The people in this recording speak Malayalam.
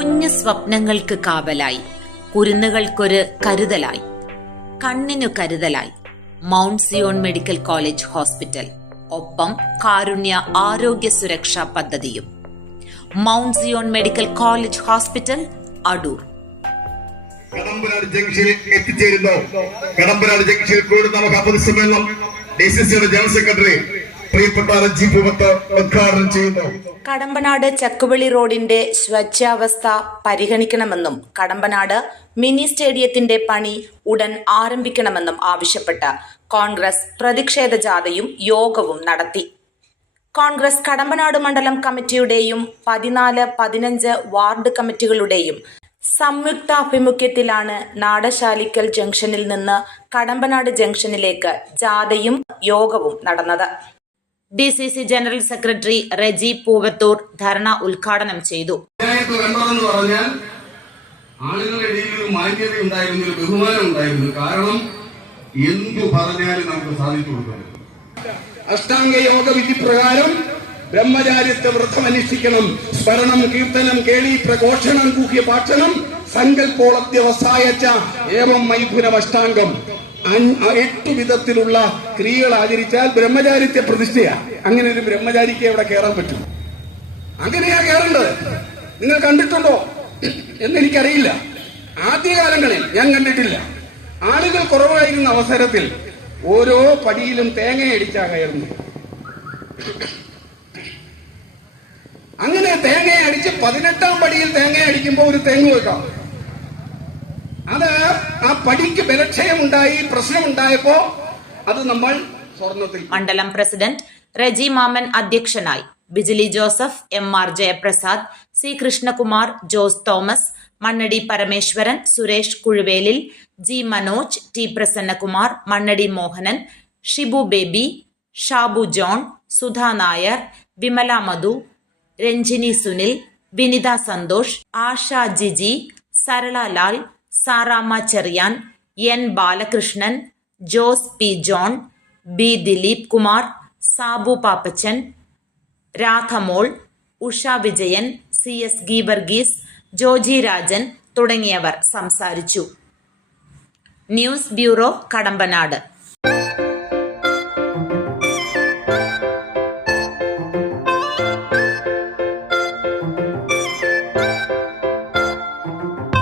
കുഞ്ഞു സ്വപ്നങ്ങൾക്ക് കാവലായി. കുരുന്നുകൾക്കൊരു കരുതലായി. കണ്ണിനു കരുതലായി. Mount Zion medical college hospital. ഒപ്പം കാരുണ്യ ആരോഗ്യ സുരക്ഷാ പദ്ധതിയും. Mount Zion medical college hospital Adoor. ജംഗ്ഷനിൽ എത്തിച്ചേരുന്നു. ജംഗ്ഷനിൽ സിയുടെ ജനറൽ സെക്രട്ടറി കടമ്പനാട് ചക്കുവള്ളി റോഡിന്റെ സ്വച്ഛാവസ്ഥ പരിഗണിക്കണമെന്നും കടമ്പനാട് മിനി സ്റ്റേഡിയത്തിന്റെ പണി ഉടൻ ആരംഭിക്കണമെന്നും ആവശ്യപ്പെട്ട് കോൺഗ്രസ് പ്രതിഷേധ ജാഥയും യോഗവും നടത്തി. കോൺഗ്രസ് കടമ്പനാട് മണ്ഡലം കമ്മിറ്റിയുടെയും പതിനാല് പതിനഞ്ച് വാർഡ് കമ്മിറ്റികളുടെയും സംയുക്താഭിമുഖ്യത്തിലാണ് നാടശാലിക്കൽ ജംഗ്ഷനിൽ നിന്ന് കടമ്പനാട് ജംഗ്ഷനിലേക്ക് ജാഥയും യോഗവും നടന്നത്. D C C general secretary Reji Poovathoor dharna ഉദ്ഘാടനം ചെയ്തു. പറഞ്ഞാൽ ആളുകളുടെ ഇടയിൽ ഒരു ബഹുമാനം ഉണ്ടായിരുന്നു. കാരണം എന്തു പറഞ്ഞാലും നമുക്ക് അഷ്ടാംഗ വിധി പ്രകാരം ബ്രഹ്മചാര്യത്തെ വ്രതം അനുഷ്ഠിക്കണം. സ്മരണം കീർത്തനം കേളി പ്രഘോഷണം കൂഹ്യ പാഠനം സങ്കല്പോളത്യവസായ ഏവം മൈഥുനം അഷ്ടാംഗം എട്ട് വിധത്തിലുള്ള ക്രിയകൾ ആചരിച്ചാൽ ബ്രഹ്മചാരിത്യ പ്രതിഷ്ഠയാ. അങ്ങനെ ഒരു ബ്രഹ്മചാരിക്ക് അവിടെ കയറാൻ പറ്റും. അങ്ങനെയാ കയറേണ്ടത് നിങ്ങൾ കണ്ടിട്ടുണ്ടോ? എന്നെനിക്കറിയില്ല. ആദ്യകാലങ്ങളിൽ ഞാൻ കണ്ടിട്ടില്ല. ആളുകൾ കുറവായിരുന്ന അവസരത്തിൽ ഓരോ പടിയിലും തേങ്ങയടിച്ചാ കയറുന്നു അങ്ങനെ തേങ്ങ അടിച്ച് പതിനെട്ടാം പടിയിൽ തേങ്ങ അടിക്കുമ്പോൾ ഒരു തേങ്ങ വെക്കാം. അത് ആ പടിക്ക് ബലക്ഷയമുണ്ടായി പ്രശ്നമുണ്ടായപ്പോ അത് നമ്മൾ മണ്ഡലം പ്രസിഡന്റ് റെജി മാമൻ അധ്യക്ഷനായി. Bijili Joseph M R Jayaprasad C Krishnakumar Jose Thomas Mannadi Parameswaran Suresh Kuzhuvelil G Manoj T Prasannakumar Mannadi Mohanan Shibu Baby Shabu John Sudha Nair Vimala Madhu Ranjini Sunil Vinitha Santhosh Asha Jiji Sarala Lal Saramma Cheriyan N Balakrishnan Jose P John B Dileep Kumar Sabu Pappachan Radhamol Usha Vijayan C S Geevarghese Joji Rajan തുടങ്ങിയവർ സംസാരിച്ചു. News bureau Kadampanad.